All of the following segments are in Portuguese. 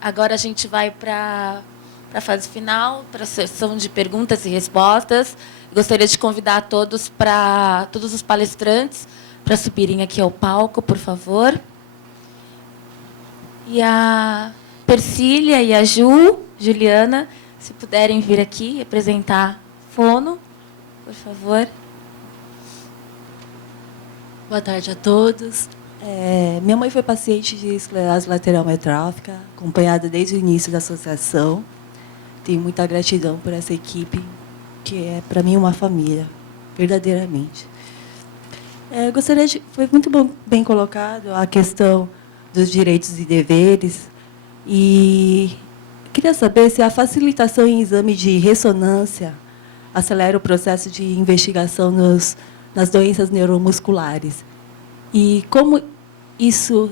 Agora a gente vai para a fase final, para a sessão de perguntas e respostas. Gostaria de convidar todos os palestrantes para subirem aqui ao palco, por favor. E a Persília e a Juliana, se puderem vir aqui apresentar fono, por favor. Boa tarde a todos. Minha mãe foi paciente de esclerose lateral amiotrófica, acompanhada desde o início da associação. Tenho muita gratidão por essa equipe, que é, para mim, uma família, verdadeiramente. Foi muito bem colocado a questão dos direitos e deveres. E queria saber se a facilitação em exame de ressonância acelera o processo de investigação nas doenças neuromusculares. E como isso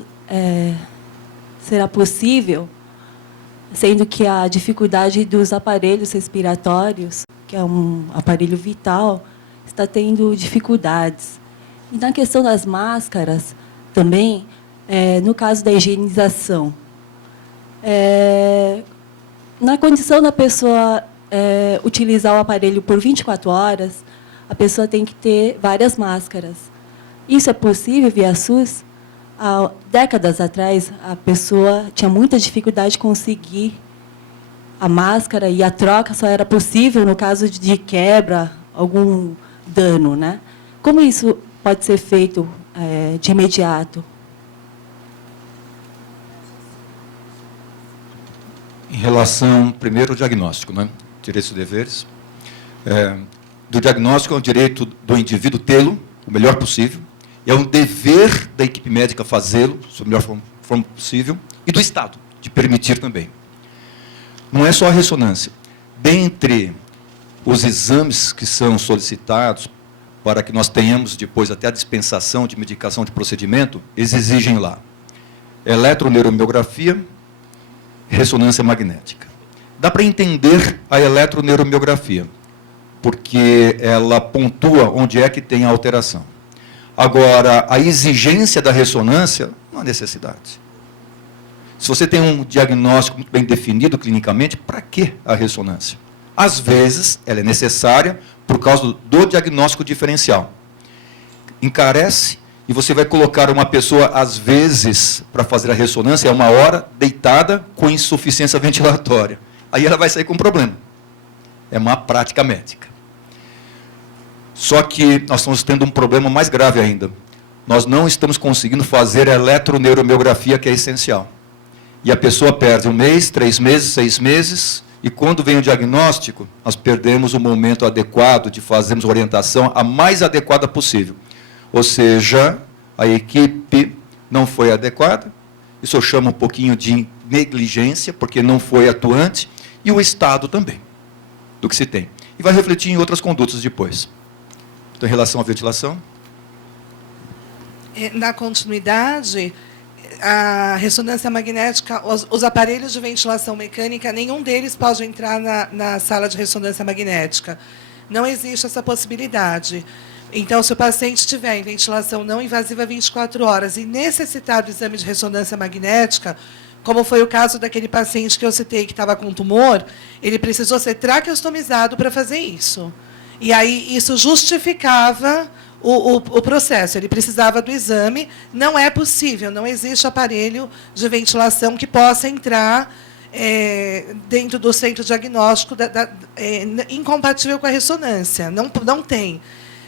será possível, sendo que a dificuldade dos aparelhos respiratórios, que é um aparelho vital, está tendo dificuldades. E na questão das máscaras, também, no caso da higienização, na condição da pessoa utilizar o aparelho por 24 horas, a pessoa tem que ter várias máscaras. Isso é possível via SUS? Há décadas atrás, a pessoa tinha muita dificuldade de conseguir a máscara e a troca só era possível no caso de quebra, algum dano, né? Como isso pode ser feito de imediato? Em relação, primeiro, ao diagnóstico, né? Direitos e deveres. Do diagnóstico é o direito do indivíduo tê-lo o melhor possível, e é um dever da equipe médica fazê-lo da melhor forma possível, e do Estado, de permitir também. Não é só a ressonância. Dentre os exames que são solicitados para que nós tenhamos depois até a dispensação de medicação de procedimento, eles exigem lá eletroneuromiografia, ressonância magnética. Dá para entender a eletroneuromiografia, porque ela pontua onde é que tem a alteração. Agora, a exigência da ressonância não há necessidade. Se você tem um diagnóstico muito bem definido clinicamente, para que a ressonância? Às vezes, ela é necessária por causa do diagnóstico diferencial. Encarece e você vai colocar uma pessoa, às vezes, para fazer a ressonância, 1 hora, deitada, com insuficiência ventilatória. Aí ela vai sair com problema. É uma prática médica. Só que nós estamos tendo um problema mais grave ainda. Nós não estamos conseguindo fazer a eletroneuromiografia, que é essencial. E a pessoa perde 1 mês, 3 meses, 6 meses, e quando vem o diagnóstico, nós perdemos o momento adequado de fazermos a orientação a mais adequada possível. Ou seja, a equipe não foi adequada, isso eu chamo um pouquinho de negligência, porque não foi atuante, e o Estado também, do que se tem. E vai refletir em outras condutas depois. Então, em relação à ventilação? Na continuidade, a ressonância magnética, os aparelhos de ventilação mecânica, nenhum deles pode entrar na sala de ressonância magnética. Não existe essa possibilidade. Então, se o paciente tiver em ventilação não invasiva 24 horas e necessitar do exame de ressonância magnética, como foi o caso daquele paciente que eu citei que estava com tumor, ele precisou ser traqueostomizado para fazer isso. E aí isso justificava o processo, ele precisava do exame, não é possível, não existe aparelho de ventilação que possa entrar dentro do centro diagnóstico incompatível com a ressonância, não tem.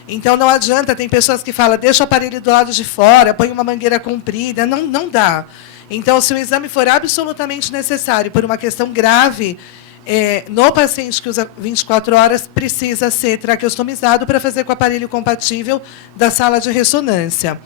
Então, não adianta, tem pessoas que falam, deixa o aparelho do lado de fora, põe uma mangueira comprida, não dá. Então, se o exame for absolutamente necessário por uma questão grave, no paciente que usa 24 horas, precisa ser traqueostomizado para fazer com o aparelho compatível da sala de ressonância.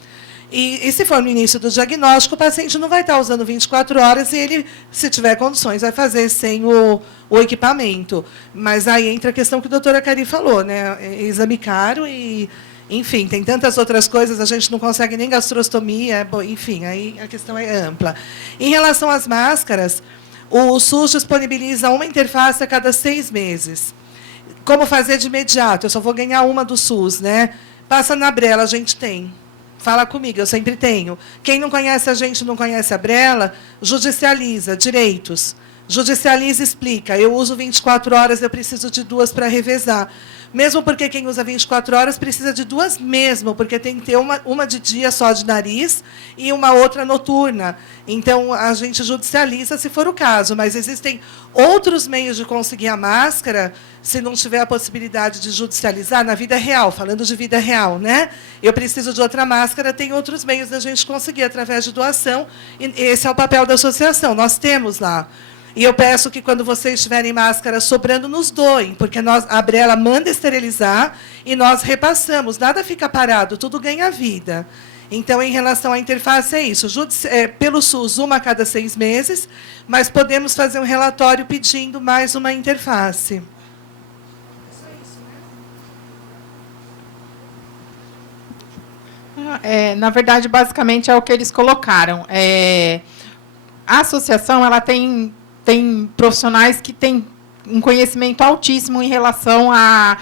E se for no início do diagnóstico, o paciente não vai estar usando 24 horas e ele, se tiver condições, vai fazer sem o equipamento. Mas aí entra a questão que a doutora Cari falou, né? Exame caro e, enfim, tem tantas outras coisas, a gente não consegue nem gastrostomia, enfim, aí a questão é ampla. Em relação às máscaras, o SUS disponibiliza uma interface a cada 6 meses. Como fazer de imediato? Eu só vou ganhar uma do SUS, né? Passa na Brela, a gente tem. Fala comigo, eu sempre tenho. Quem não conhece a gente, não conhece a Brela, judicializa, direitos. Judicializa e explica. Eu uso 24 horas, eu preciso de 2 para revezar. Mesmo porque quem usa 24 horas precisa de 2 mesmo, porque tem que ter uma de dia só de nariz e uma outra noturna. Então, a gente judicializa se for o caso, mas existem outros meios de conseguir a máscara, se não tiver a possibilidade de judicializar, na vida real, falando de vida real, né? Eu preciso de outra máscara, tem outros meios da gente conseguir, através de doação, e esse é o papel da associação, nós temos lá. E eu peço que, quando vocês tiverem máscara sobrando, nos doem, porque a Brela manda esterilizar e nós repassamos. Nada fica parado, tudo ganha vida. Então, em relação à interface, é isso. Pelo SUS, 1 a cada 6 meses, mas podemos fazer um relatório pedindo mais uma interface. Na verdade, basicamente, é o que eles colocaram. A associação ela tem profissionais que têm um conhecimento altíssimo em relação a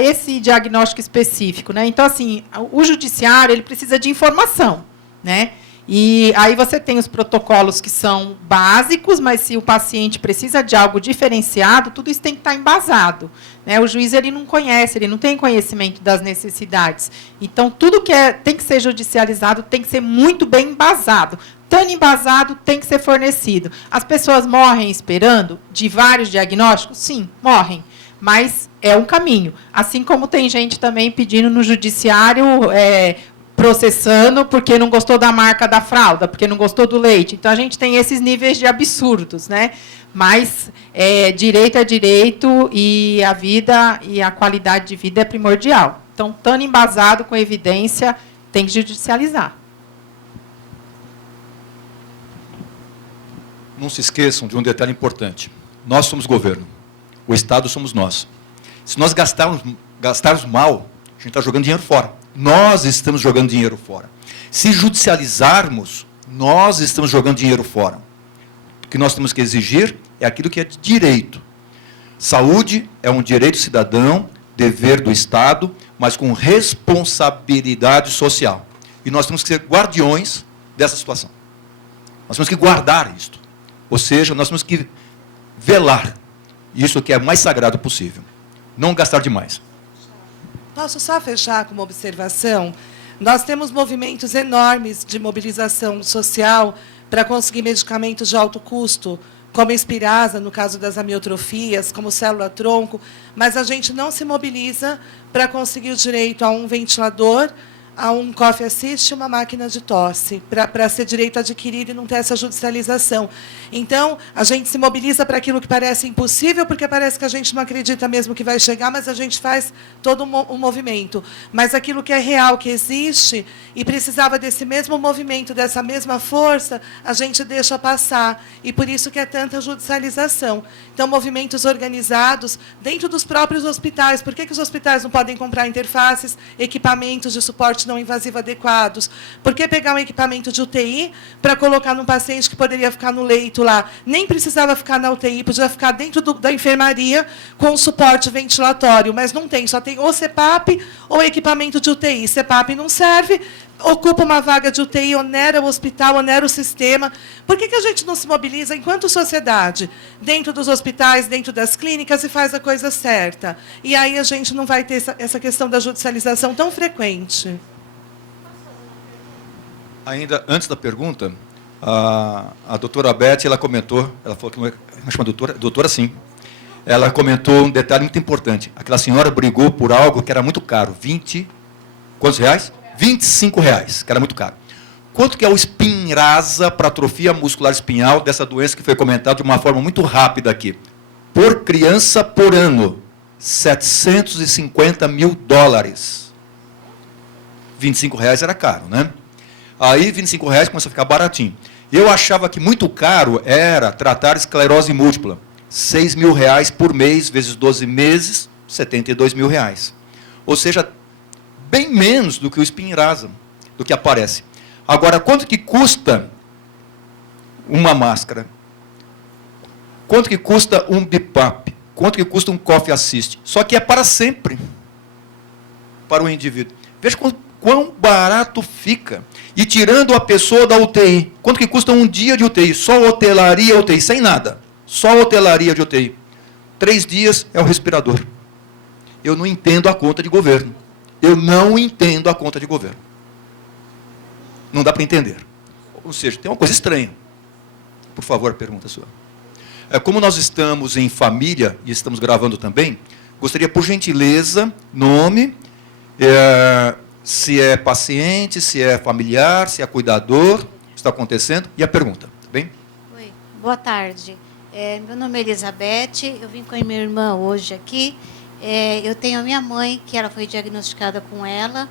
esse diagnóstico específico, né? Então, assim, o judiciário ele precisa de informação, né? E aí você tem os protocolos que são básicos, mas se o paciente precisa de algo diferenciado, tudo isso tem que estar embasado, né? O juiz ele não conhece, ele não tem conhecimento das necessidades. Então, tudo que tem que ser judicializado tem que ser muito bem embasado. Estando embasado, tem que ser fornecido. As pessoas morrem esperando de vários diagnósticos? Sim, morrem. Mas é um caminho. Assim como tem gente também pedindo no judiciário, processando porque não gostou da marca da fralda, porque não gostou do leite. Então, a gente tem esses níveis de absurdos, né? Mas direito é direito e a vida e a qualidade de vida é primordial. Então, estando embasado com evidência, tem que judicializar. Não se esqueçam de um detalhe importante. Nós somos governo. O Estado somos nós. Se nós gastarmos mal, a gente está jogando dinheiro fora. Nós estamos jogando dinheiro fora. Se judicializarmos, nós estamos jogando dinheiro fora. O que nós temos que exigir é aquilo que é de direito. Saúde é um direito cidadão, dever do Estado, mas com responsabilidade social. E nós temos que ser guardiões dessa situação. Nós temos que guardar isto. Ou seja, nós temos que velar isso que é mais sagrado possível. Não gastar demais. Posso só fechar com uma observação? Nós temos movimentos enormes de mobilização social para conseguir medicamentos de alto custo, como a Inspirasa, no caso das amiotrofias, como célula-tronco, mas a gente não se mobiliza para conseguir o direito a um ventilador, a um coffee assist e uma máquina de tosse, para ser direito adquirido e não ter essa judicialização. Então, a gente se mobiliza para aquilo que parece impossível, porque parece que a gente não acredita mesmo que vai chegar, mas a gente faz todo um movimento. Mas aquilo que é real, que existe, e precisava desse mesmo movimento, dessa mesma força, a gente deixa passar. E por isso que é tanta judicialização. Então, movimentos organizados dentro dos próprios hospitais. Por que os hospitais não podem comprar interfaces, equipamentos de suporte não invasivo adequados? Por que pegar um equipamento de UTI para colocar num paciente que poderia ficar no leito lá? Nem precisava ficar na UTI, podia ficar dentro da enfermaria com suporte ventilatório, mas não tem, só tem ou CPAP ou equipamento de UTI. CPAP não serve, ocupa uma vaga de UTI, onera o hospital, onera o sistema. Por que a gente não se mobiliza, enquanto sociedade, dentro dos hospitais, dentro das clínicas, e faz a coisa certa? E aí a gente não vai ter essa questão da judicialização tão frequente. Ainda antes da pergunta, a doutora Beth, ela comentou, ela falou que não chama doutora sim. Ela comentou um detalhe muito importante. Aquela senhora brigou por algo que era muito caro. Quantos reais? R$25, que era muito caro. Quanto que é o Spinraza para atrofia muscular espinhal, dessa doença que foi comentada de uma forma muito rápida aqui? Por criança, por ano, $750 mil. R$25 era caro, né? Aí, R$25 começou a ficar baratinho. Eu achava que muito caro era tratar esclerose múltipla. R$6 mil por mês, vezes 12 meses, R$72 mil. Ou seja, bem menos do que o Spinraza, do que aparece. Agora, quanto que custa uma máscara? Quanto que custa um BiPAP? Quanto que custa um Coffee Assist? Só que é para sempre, para o indivíduo. Veja quão barato fica. E tirando a pessoa da UTI, quanto que custa um dia de UTI? Só hotelaria, UTI, sem nada. Só hotelaria de UTI. 3 dias é o respirador. Eu não entendo a conta de governo. Eu não entendo a conta de governo. Não dá para entender. Ou seja, tem uma coisa estranha. Por favor, pergunta sua. Como nós estamos em família, e estamos gravando também, gostaria, por gentileza, nome, se é paciente, se é familiar, se é cuidador, o que está acontecendo, e a pergunta, tá bem? Oi, boa tarde. Meu nome é Elizabeth, eu vim com a minha irmã hoje aqui. Eu tenho a minha mãe, que ela foi diagnosticada com ela,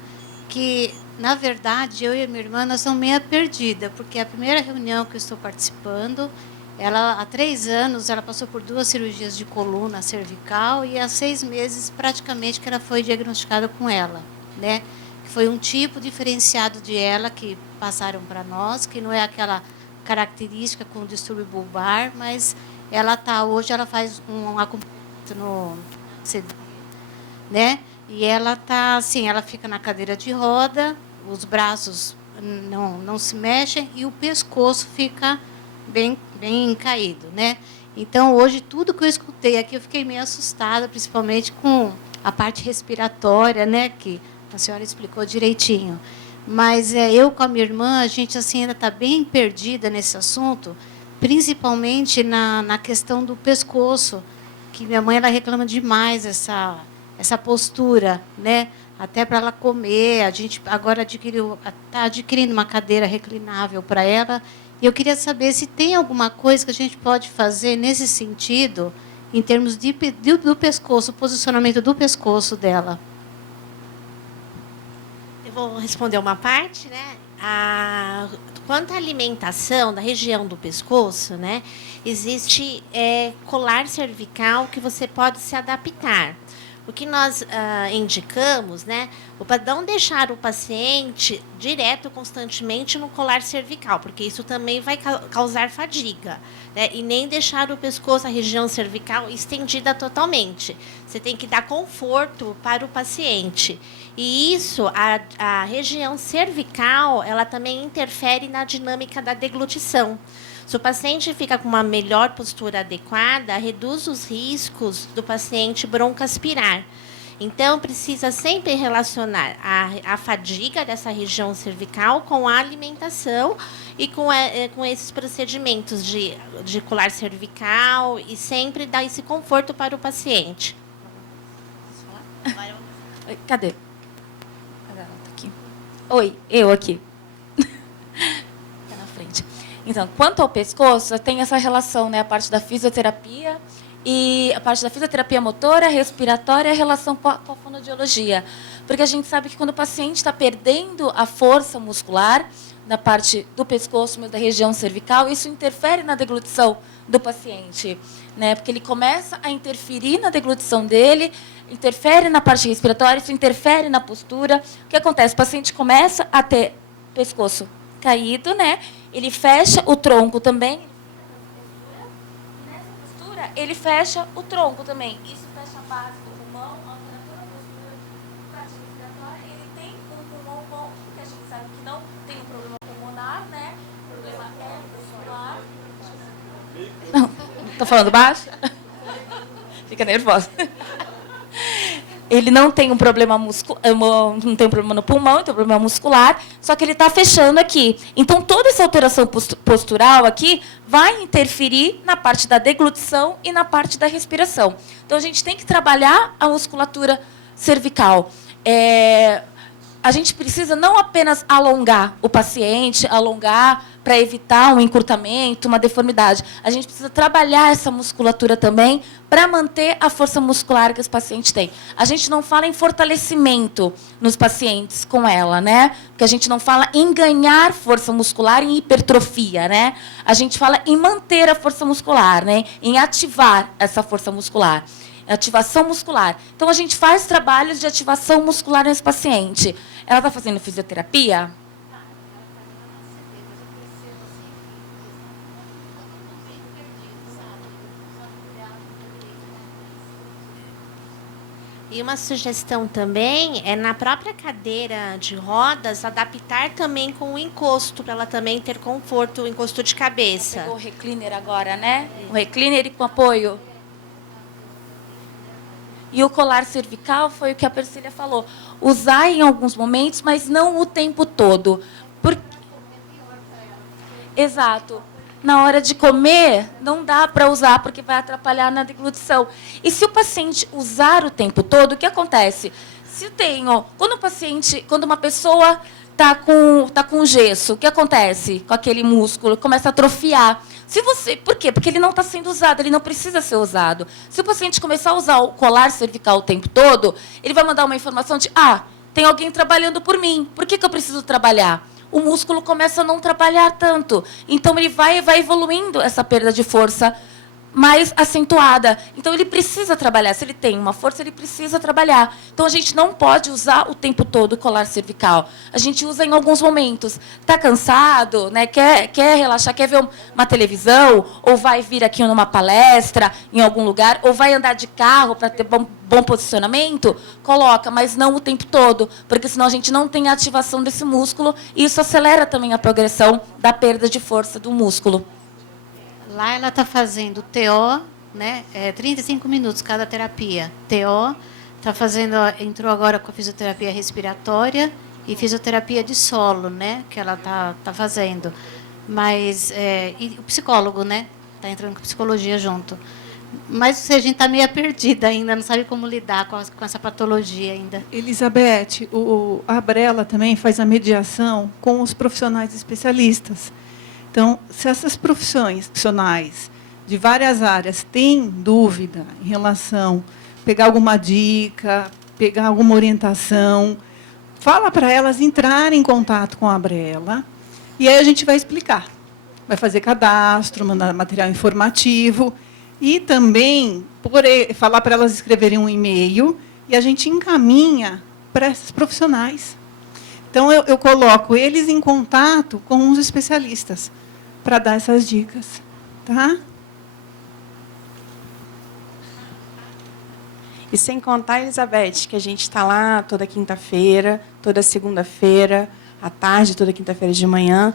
que, na verdade, eu e a minha irmã, nós somos meio perdidas, porque a primeira reunião que eu estou participando, ela, há 3 anos, ela passou por 2 cirurgias de coluna cervical e há 6 meses, praticamente, que ela foi diagnosticada com ela, né? Foi um tipo diferenciado de ela que passaram para nós, que não é aquela característica com distúrbio bulbar, mas ela hoje ela faz um acompanhamento no CD, né? E ela tá assim, ela fica na cadeira de roda, os braços não se mexem e o pescoço fica bem caído, né? Então, hoje, tudo que eu escutei aqui, eu fiquei meio assustada, principalmente com a parte respiratória, né? Que a senhora explicou direitinho. Mas eu com a minha irmã, a gente assim, ainda está bem perdida nesse assunto, principalmente na questão do pescoço, que minha mãe ela reclama demais essa postura, né? Até para ela comer. A gente agora está adquirindo uma cadeira reclinável para ela. E eu queria saber se tem alguma coisa que a gente pode fazer nesse sentido, em termos do pescoço, o posicionamento do pescoço dela. Eu vou responder uma parte, né? Quanto à alimentação da região do pescoço, né? Existe colar cervical que você pode se adaptar. O que nós indicamos, né? Para não deixar o paciente direto, constantemente no colar cervical, porque isso também vai causar fadiga, né? E nem deixar o pescoço, a região cervical, estendida totalmente. Você tem que dar conforto para o paciente. E isso, a região cervical, ela também interfere na dinâmica da deglutição. Se o paciente fica com uma melhor postura adequada, reduz os riscos do paciente broncoaspirar. Então, precisa sempre relacionar a fadiga dessa região cervical com a alimentação e com esses procedimentos de colar cervical e sempre dar esse conforto para o paciente. Cadê? Aqui. Oi, eu aqui. Tá na frente. Então, quanto ao pescoço, tem essa relação, né? A parte da fisioterapia e a parte da fisioterapia motora, respiratória, a relação com a fonoaudiologia. Porque a gente sabe que quando o paciente está perdendo a força muscular na parte do pescoço, da região cervical, isso interfere na deglutição do paciente, né? Porque ele começa a interferir na deglutição dele, interfere na parte respiratória, isso interfere na postura. O que acontece? O paciente começa a ter pescoço caído, né? Ele fecha o tronco também. E nessa postura, ele fecha o tronco também. Isso fecha a base do pulmão, altera toda a postura da parte respiratória. Ele tem um pulmão bom, que a gente sabe que não tem um problema pulmonar, né? O problema é muscular. Não, tô falando baixo? Fica nervosa. Ele não tem um problema não tem um problema no pulmão, tem um problema muscular, só que ele está fechando aqui. Então, toda essa alteração postural aqui vai interferir na parte da deglutição e na parte da respiração. Então, a gente tem que trabalhar a musculatura cervical. A gente precisa não apenas alongar o paciente, alongar para evitar um encurtamento, uma deformidade. A gente precisa trabalhar essa musculatura também para manter a força muscular que esse paciente tem. A gente não fala em fortalecimento nos pacientes com ela, né? Porque a gente não fala em ganhar força muscular, em hipertrofia, né? A gente fala em manter a força muscular, né? Em ativar essa força muscular. Ativação muscular. Então, a gente faz trabalhos de ativação muscular nesse paciente. Ela está fazendo fisioterapia? E uma sugestão também é na própria cadeira de rodas adaptar também com o encosto, para ela também ter conforto, o encosto de cabeça. Pegou o recliner agora, né? O recliner e com apoio. E o colar cervical foi o que a Persília falou. Usar em alguns momentos, mas não o tempo todo. Exato. Na hora de comer, não dá para usar, porque vai atrapalhar na deglutição. E se o paciente usar o tempo todo, o que acontece? Se eu tenho, quando uma pessoa tá com gesso, o que acontece com aquele músculo? Começa a atrofiar. Por quê? Porque ele não está sendo usado, ele não precisa ser usado. Se o paciente começar a usar o colar cervical o tempo todo, ele vai mandar uma informação de, tem alguém trabalhando por mim, por que eu preciso trabalhar? O músculo começa a não trabalhar tanto. Então, ele vai evoluindo essa perda de força mais acentuada. Então, ele precisa trabalhar. Se ele tem uma força, ele precisa trabalhar. Então, a gente não pode usar o tempo todo o colar cervical. A gente usa em alguns momentos. Está cansado, né? Quer relaxar, quer ver uma televisão, ou vai vir aqui numa palestra, em algum lugar, ou vai andar de carro para ter bom posicionamento, coloca, mas não o tempo todo, porque senão a gente não tem a ativação desse músculo e isso acelera também a progressão da perda de força do músculo. Lá ela está fazendo TO, né? 35 minutos cada terapia. TO, está fazendo, entrou agora com a fisioterapia respiratória e fisioterapia de solo, né? Que ela tá fazendo. Mas e o psicólogo, né? Está entrando com psicologia junto. Mas a gente está meio perdida ainda, não sabe como lidar com essa patologia ainda. Elizabeth, a Abrela também faz a mediação com os profissionais especialistas. Então, se essas profissionais de várias áreas têm dúvida em relação a pegar alguma dica, pegar alguma orientação, fala para elas entrarem em contato com a Abrela e aí a gente vai explicar. Vai fazer cadastro, mandar material informativo e também falar para elas escreverem um e-mail e a gente encaminha para esses profissionais. Então, eu coloco eles em contato com os especialistas para dar essas dicas. Tá? E sem contar, Elizabeth, que a gente está lá toda quinta-feira, toda segunda-feira, à tarde, toda quinta-feira de manhã,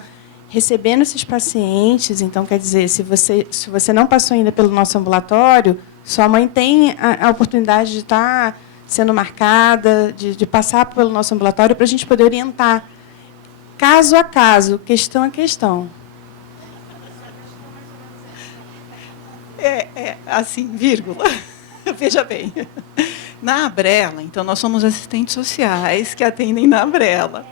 recebendo esses pacientes. Então, quer dizer, se você não passou ainda pelo nosso ambulatório, sua mãe tem a oportunidade de estar sendo marcada, de passar pelo nosso ambulatório para a gente poder orientar, caso a caso, questão a questão. Assim, vírgula. Veja bem. Na Abrela, então, nós somos assistentes sociais que atendem na Abrela.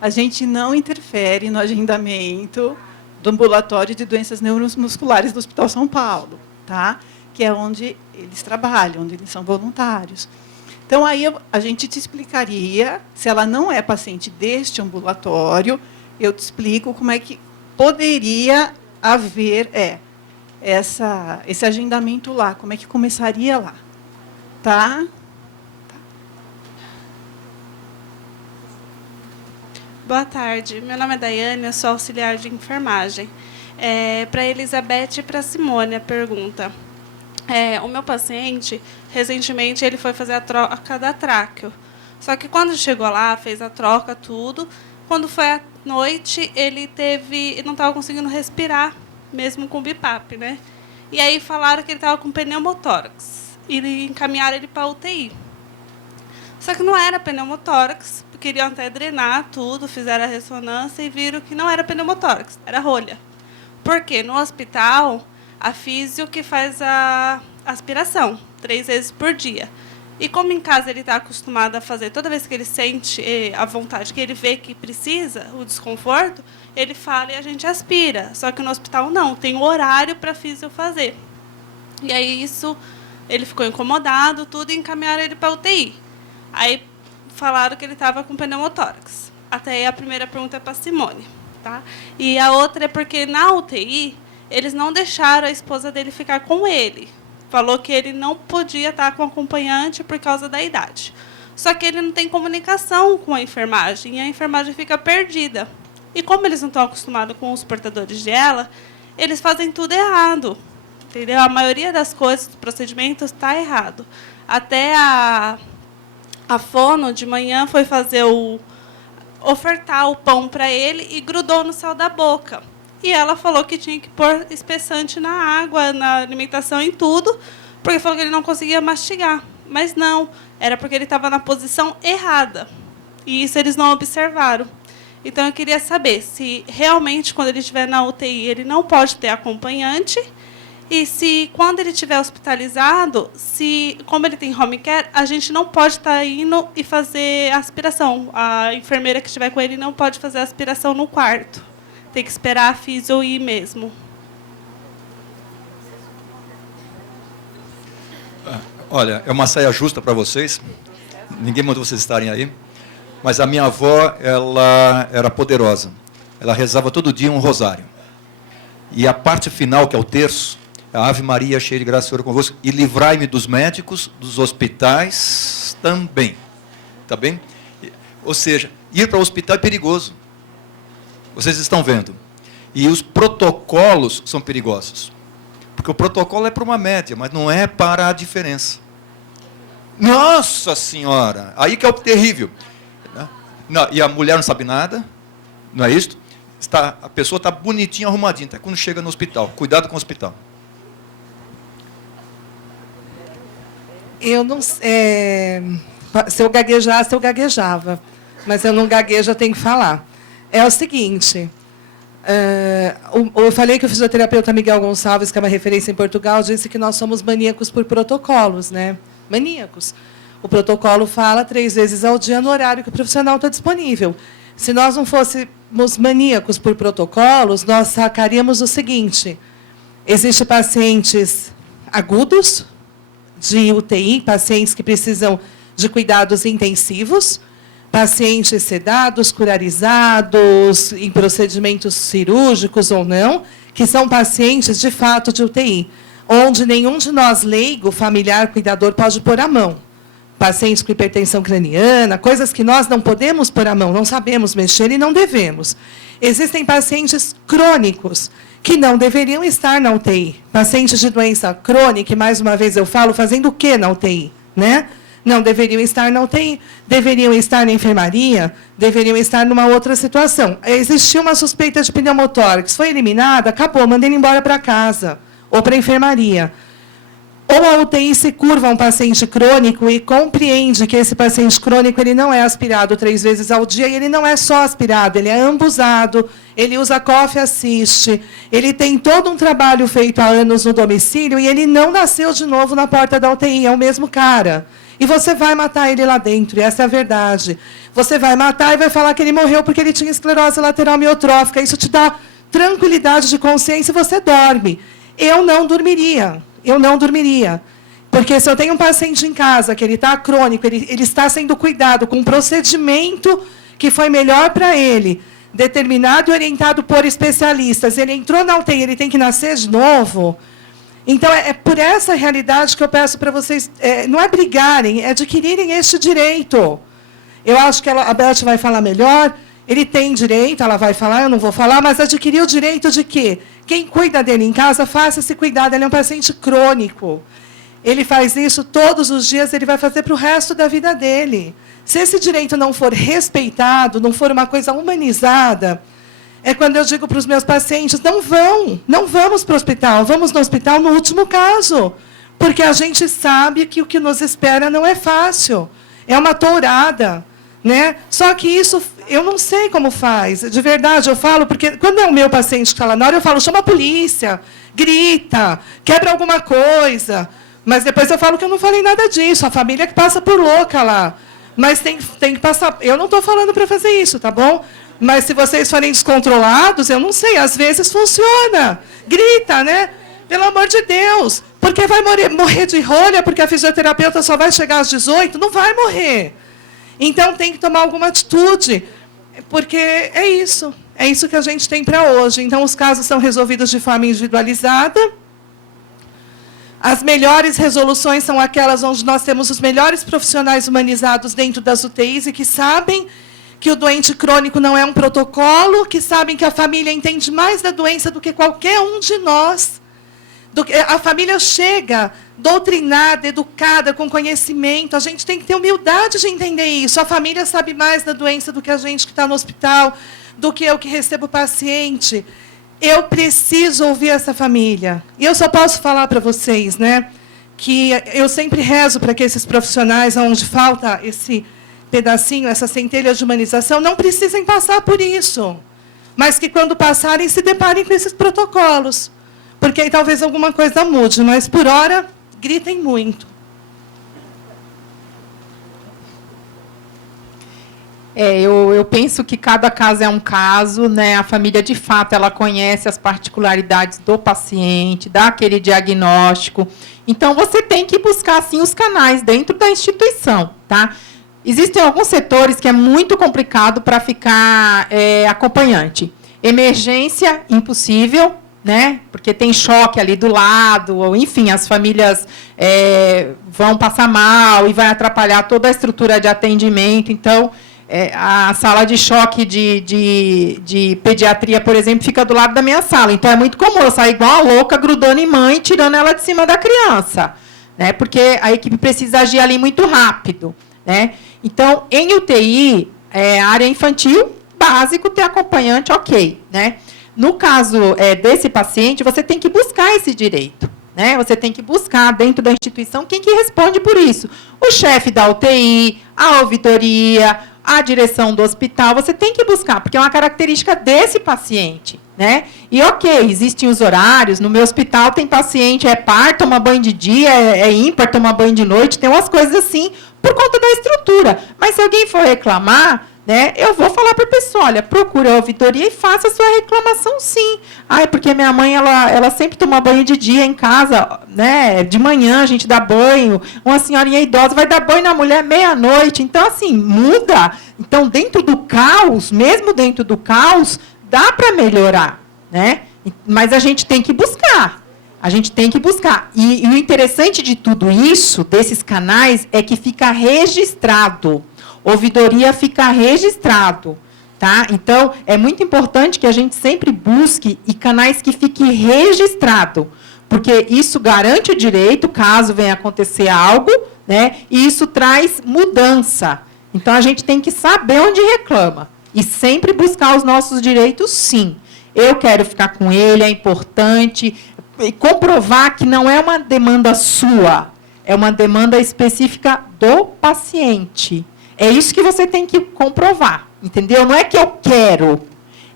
A gente não interfere no agendamento do ambulatório de doenças neuromusculares do Hospital São Paulo, tá? Que é onde eles trabalham, onde eles são voluntários. Então, aí a gente te explicaria, se ela não é paciente deste ambulatório, eu te explico como é que poderia haver esse agendamento lá, como é que começaria lá. Tá? Boa tarde, meu nome é Daiane, eu sou auxiliar de enfermagem. Para a Elizabeth e para a Simone, a pergunta. O meu paciente, recentemente, ele foi fazer a troca da tráqueo. Só que quando chegou lá, fez a troca, tudo. Quando foi à noite, ele não estava conseguindo respirar, mesmo com BiPAP, né? E aí falaram que ele estava com pneumotórax. E encaminharam ele para a UTI. Só que não era pneumotórax, queriam até drenar tudo, fizeram a ressonância e viram que não era pneumotórax, era rolha. Porque no hospital, a físio que faz a aspiração, 3 vezes por dia. E como em casa ele está acostumado a fazer, toda vez que ele sente a vontade, que ele vê que precisa, o desconforto, ele fala e a gente aspira. Só que no hospital não, tem um horário para a físio fazer. E aí isso, ele ficou incomodado, tudo, e encaminharam ele para a UTI. Aí falaram que ele estava com pneumotórax. Até aí a primeira pergunta é para a Simone. Tá? E a outra é porque na UTI, eles não deixaram a esposa dele ficar com ele. Falou que ele não podia estar com acompanhante por causa da idade. Só que ele não tem comunicação com a enfermagem, e a enfermagem fica perdida. E como eles não estão acostumados com os portadores de ela, eles fazem tudo errado. Entendeu? A maioria das coisas, dos procedimentos, está errado. Até a fono, de manhã, foi ofertar o pão para ele e grudou no céu da boca. E ela falou que tinha que pôr espessante na água, na alimentação, em tudo, porque falou que ele não conseguia mastigar. Mas não, era porque ele estava na posição errada. E isso eles não observaram. Então, eu queria saber se realmente, quando ele estiver na UTI, ele não pode ter acompanhante. E se, quando ele estiver hospitalizado, como ele tem home care, a gente não pode estar indo e fazer aspiração. A enfermeira que estiver com ele não pode fazer aspiração no quarto. Tem que esperar a fisio ir mesmo. Olha, é uma saia justa para vocês. Ninguém mandou vocês estarem aí. Mas a minha avó, ela era poderosa. Ela rezava todo dia um rosário. E a parte final, que é o terço, a Ave Maria, cheia de graça, Senhor é convosco, e livrai-me dos médicos, dos hospitais também. Tá bem? Ou seja, ir para o hospital é perigoso. Vocês estão vendo. E os protocolos são perigosos. Porque o protocolo é para uma média, mas não é para a diferença. Nossa Senhora! Aí que é o terrível. Não, e a mulher não sabe nada, não é isso? A pessoa está bonitinha, arrumadinha, até quando chega no hospital. Cuidado com o hospital. Eu não se eu gaguejasse, eu gaguejava. Mas eu não gaguejo, eu tenho que falar. É o seguinte, eu falei que o fisioterapeuta Miguel Gonçalves, que é uma referência em Portugal, disse que nós somos maníacos por protocolos, né? Maníacos. O protocolo fala 3 vezes ao dia no horário que o profissional está disponível. Se nós não fôssemos maníacos por protocolos, nós sacaríamos o seguinte: existem pacientes agudos de UTI, pacientes que precisam de cuidados intensivos, pacientes sedados, curarizados, em procedimentos cirúrgicos ou não, que são pacientes, de fato, de UTI, onde nenhum de nós, leigo, familiar, cuidador, pode pôr a mão. Pacientes com hipertensão craniana, coisas que nós não podemos pôr a mão, não sabemos mexer e não devemos. Existem pacientes crônicos que não deveriam estar na UTI. Pacientes de doença crônica, e mais uma vez eu falo, fazendo o quê na UTI? Né? Não deveriam estar na UTI, deveriam estar na enfermaria, deveriam estar numa outra situação. Existiu uma suspeita de pneumotórax, foi eliminada, acabou, mandei ele embora para casa ou para a enfermaria. Ou a UTI se curva a um paciente crônico e compreende que esse paciente crônico ele não é aspirado 3 vezes ao dia, e ele não é só aspirado, ele é ambusado, ele usa coffee assist, ele tem todo um trabalho feito há anos no domicílio e ele não nasceu de novo na porta da UTI, é o mesmo cara. E você vai matar ele lá dentro, e essa é a verdade. Você vai matar e vai falar que ele morreu porque ele tinha esclerose lateral miotrófica. Isso te dá tranquilidade de consciência e você dorme. Eu não dormiria. Eu não dormiria. Porque se eu tenho um paciente em casa, que ele está crônico, ele está sendo cuidado com um procedimento que foi melhor para ele, determinado e orientado por especialistas, ele entrou na UTI, ele tem que nascer de novo. Então, é por essa realidade que eu peço para vocês, não é brigarem, é adquirirem este direito. Eu acho que a Beth vai falar melhor, ele tem direito, ela vai falar, eu não vou falar, mas adquirir o direito de que quem cuida dele em casa faça esse cuidado. Ele é um paciente crônico. Ele faz isso todos os dias, ele vai fazer para o resto da vida dele. Se esse direito não for respeitado, não for uma coisa humanizada, é quando eu digo para os meus pacientes, não vamos para o hospital, vamos no hospital no último caso, porque a gente sabe que o que nos espera não é fácil, é uma tourada. Né? Só que isso, eu não sei como faz, de verdade, eu falo, porque quando é o meu paciente que está lá na hora, eu falo, chama a polícia, grita, quebra alguma coisa, mas depois eu falo que eu não falei nada disso, a família que passa por louca lá, mas tem que passar, eu não estou falando para fazer isso, tá bom? Mas se vocês forem descontrolados, eu não sei, às vezes funciona, grita, né? Pelo amor de Deus, porque vai morrer de rolha, porque a fisioterapeuta só vai chegar às 18, não vai morrer. Então, tem que tomar alguma atitude, porque é isso que a gente tem para hoje. Então, os casos são resolvidos de forma individualizada. As melhores resoluções são aquelas onde nós temos os melhores profissionais humanizados dentro das UTIs e que sabem que o doente crônico não é um protocolo, que sabem que a família entende mais da doença do que qualquer um de nós. A família chega doutrinada, educada, com conhecimento. A gente tem que ter humildade de entender isso. A família sabe mais da doença do que a gente que está no hospital, do que eu que recebo o paciente. Eu preciso ouvir essa família. E eu só posso falar para vocês, né, que eu sempre rezo para que esses profissionais, onde falta esse pedacinho, essa centelha de humanização, não precisem passar por isso. Mas que, quando passarem, se deparem com esses protocolos. Porque aí talvez alguma coisa mude, mas, por hora, gritem muito. Eu penso que cada caso é um caso, né? A família, de fato, ela conhece as particularidades do paciente, daquele diagnóstico. Então, você tem que buscar, sim, os canais dentro da instituição, tá? Existem alguns setores que é muito complicado para ficar acompanhante. Emergência, impossível, né? Porque tem choque ali do lado, ou, enfim, as famílias vão passar mal e vai atrapalhar toda a estrutura de atendimento. Então, a sala de choque de pediatria, por exemplo, fica do lado da minha sala. Então, é muito comum eu sair igual a louca, grudando em mãe, tirando ela de cima da criança, né? Porque a equipe precisa agir ali muito rápido, né? Então, em UTI, área infantil, básico, ter acompanhante, ok, né? No caso desse paciente, você tem que buscar esse direito, né? Você tem que buscar dentro da instituição quem que responde por isso. O chefe da UTI, a ouvidoria, a direção do hospital, você tem que buscar, porque é uma característica desse paciente, né? E, ok, existem os horários, no meu hospital tem paciente, par, toma banho de dia, ímpar, toma banho de noite, tem umas coisas assim, por conta da estrutura. Mas se alguém for reclamar, né, eu vou falar para a pessoa, olha, procure a ouvidoria e faça a sua reclamação, sim. Porque minha mãe, ela sempre toma banho de dia em casa, né, de manhã a gente dá banho, uma senhorinha idosa vai dar banho na mulher meia-noite. Então, assim, muda. Então, dentro do caos, mesmo dentro do caos, dá para melhorar, né? Mas a gente tem que buscar. A gente tem que buscar. E o interessante de tudo isso, desses canais, é que fica registrado. Ouvidoria fica registrado, tá? Então, é muito importante que a gente sempre busque canais que fiquem registrado, porque isso garante o direito, caso venha acontecer algo, né? E isso traz mudança. Então, a gente tem que saber onde reclama e sempre buscar os nossos direitos, sim. Eu quero ficar com ele, é importante, e comprovar que não é uma demanda sua, é uma demanda específica do paciente. É isso que você tem que comprovar, entendeu? Não é que eu quero,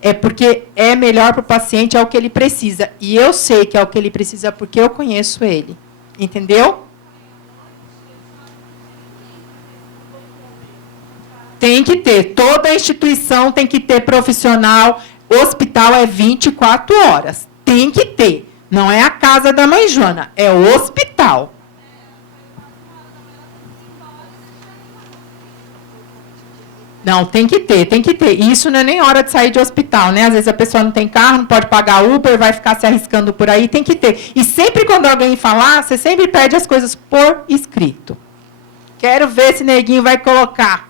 é porque é melhor para o paciente, é o que ele precisa. E eu sei que é o que ele precisa porque eu conheço ele, entendeu? Tem que ter, toda a instituição tem que ter profissional, hospital é 24 horas, tem que ter. Não é a casa da mãe Joana, é o hospital. Não, tem que ter, tem que ter. E isso não é nem hora de sair de hospital, né? Às vezes a pessoa não tem carro, não pode pagar Uber, vai ficar se arriscando por aí, tem que ter. E sempre quando alguém falar, você sempre pede as coisas por escrito. Quero ver se neguinho vai colocar.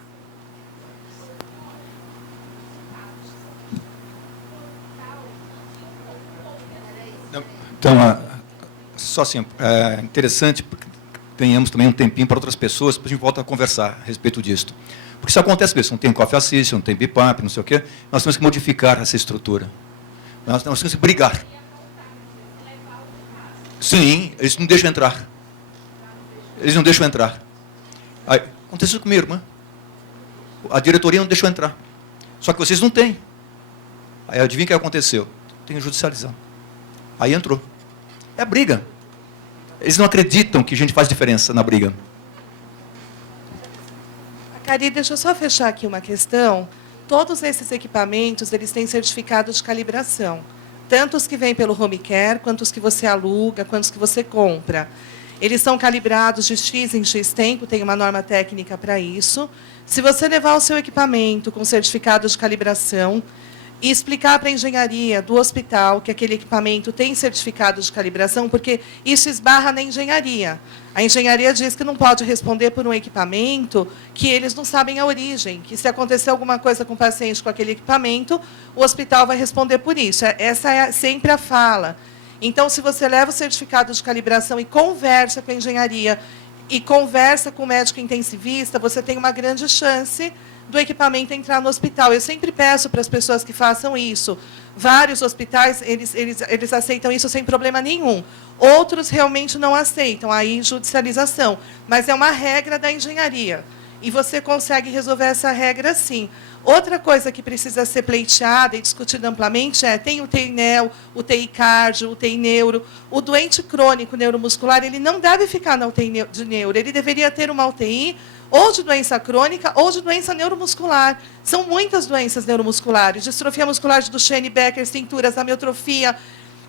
Então, só assim, é interessante, porque tenhamos também um tempinho para outras pessoas, depois a gente volta a conversar a respeito disso. Porque isso acontece mesmo, não tem Coffee Assist, não tem BIPAP, não sei o quê, nós temos que modificar essa estrutura. Nós temos que brigar. Sim, eles não deixam entrar. Eles não deixam entrar. Aí, aconteceu com minha irmã. A diretoria não deixou entrar. Só que vocês não têm. Aí adivinha o que aconteceu? Tem que judicializar. Aí entrou. É briga. Eles não acreditam que a gente faz diferença na briga. Cari, deixa eu só fechar aqui uma questão. Todos esses equipamentos, eles têm certificado de calibração. Tanto os que vêm pelo home care, quanto os que você aluga, quanto os que você compra. Eles são calibrados de X em X tempo, tem uma norma técnica para isso. Se você levar o seu equipamento com certificado de calibração e explicar para a engenharia do hospital que aquele equipamento tem certificado de calibração, porque isso esbarra na engenharia. A engenharia diz que não pode responder por um equipamento que eles não sabem a origem, que se acontecer alguma coisa com o paciente com aquele equipamento, o hospital vai responder por isso. Essa é sempre a fala. Então, se você leva o certificado de calibração e conversa com a engenharia e conversa com o médico intensivista, você tem uma grande chance do equipamento entrar no hospital. Eu sempre peço para as pessoas que façam isso. Vários hospitais, eles aceitam isso sem problema nenhum. Outros realmente não aceitam, aí judicialização. Mas é uma regra da engenharia. E você consegue resolver essa regra, sim. Outra coisa que precisa ser pleiteada e discutida amplamente tem o UTI-NEO, UTI cardio, UTI neuro. O doente crônico neuromuscular, ele não deve ficar na UTI de neuro, ele deveria ter uma UTI ou de doença crônica ou de doença neuromuscular. São muitas doenças neuromusculares, distrofia muscular de Duchenne, Becker, cinturas, amiotrofia,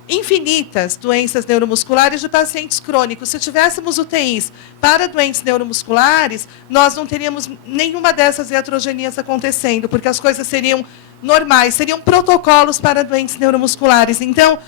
infinitas doenças neuromusculares de pacientes crônicos. Se tivéssemos UTIs para doentes neuromusculares, nós não teríamos nenhuma dessas iatrogenias acontecendo, porque as coisas seriam normais, seriam protocolos para doentes neuromusculares. Então,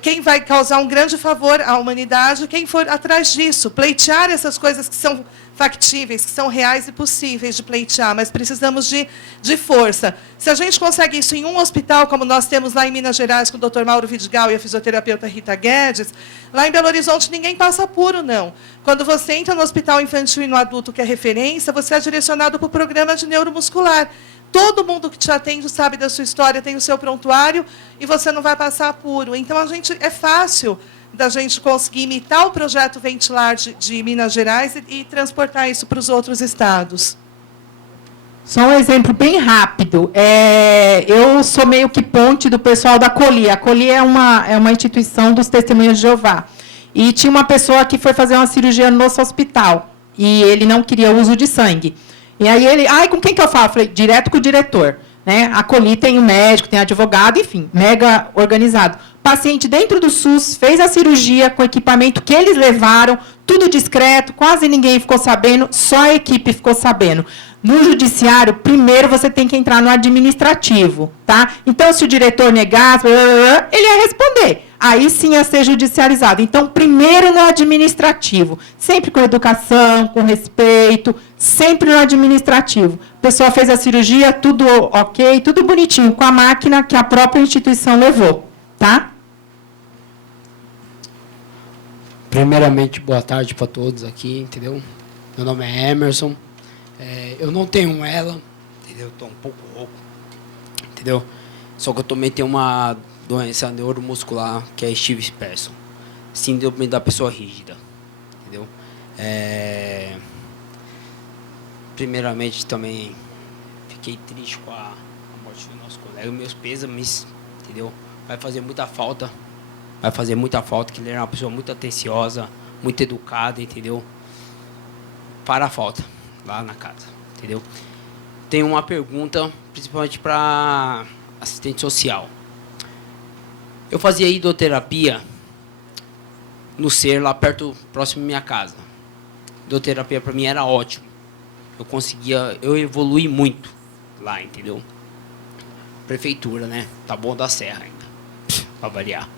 quem vai causar um grande favor à humanidade, quem for atrás disso, pleitear essas coisas que são factíveis, que são reais e possíveis de pleitear, mas precisamos de força. Se a gente consegue isso em um hospital, como nós temos lá em Minas Gerais, com o Dr. Mauro Vidigal e a fisioterapeuta Rita Guedes, lá em Belo Horizonte ninguém passa apuro, não. Quando você entra no hospital infantil e no adulto, que é referência, você é direcionado para o programa de neuromuscular. Todo mundo que te atende sabe da sua história, tem o seu prontuário, e você não vai passar apuro. Então, é fácil da gente conseguir imitar o projeto Ventilar de Minas Gerais e transportar isso para os outros estados. Só um exemplo bem rápido. Eu sou meio que ponte do pessoal da COLI. A COLI é uma instituição dos Testemunhas de Jeová. E tinha uma pessoa que foi fazer uma cirurgia no nosso hospital. E ele não queria uso de sangue. E aí ele, com quem que eu falo? Eu falei, direto com o diretor. Né? A COLI tem o médico, tem advogado, enfim, mega organizado. Paciente dentro do SUS, fez a cirurgia com o equipamento que eles levaram, tudo discreto, quase ninguém ficou sabendo, só a equipe ficou sabendo. No judiciário, primeiro você tem que entrar no administrativo, tá? Então, se o diretor negar, ele ia responder. Aí sim ia ser judicializado. Então, primeiro no administrativo. Sempre com educação, com respeito, sempre no administrativo. A pessoa fez a cirurgia, tudo ok, tudo bonitinho, com a máquina que a própria instituição levou, tá? Primeiramente, boa tarde para todos aqui, entendeu? Meu nome é Emerson. Eu não tenho ela, entendeu? Estou um pouco rouco, entendeu? Só que eu também tenho uma doença neuromuscular, que é Steve Persson. Síndrome da pessoa rígida, entendeu? Primeiramente, também fiquei triste com a morte do nosso colega. Meus pêsames, entendeu? Vai fazer muita falta. Vai fazer muita falta, que ele era uma pessoa muito atenciosa, muito educada, entendeu? Para a falta lá na casa, entendeu? Tenho uma pergunta, principalmente para assistente social. Eu fazia hidroterapia no SER, lá perto, próximo da minha casa. Hidroterapia para mim era ótimo. Eu evoluí muito lá, entendeu? Prefeitura, né? Tá bom da Serra ainda, para variar.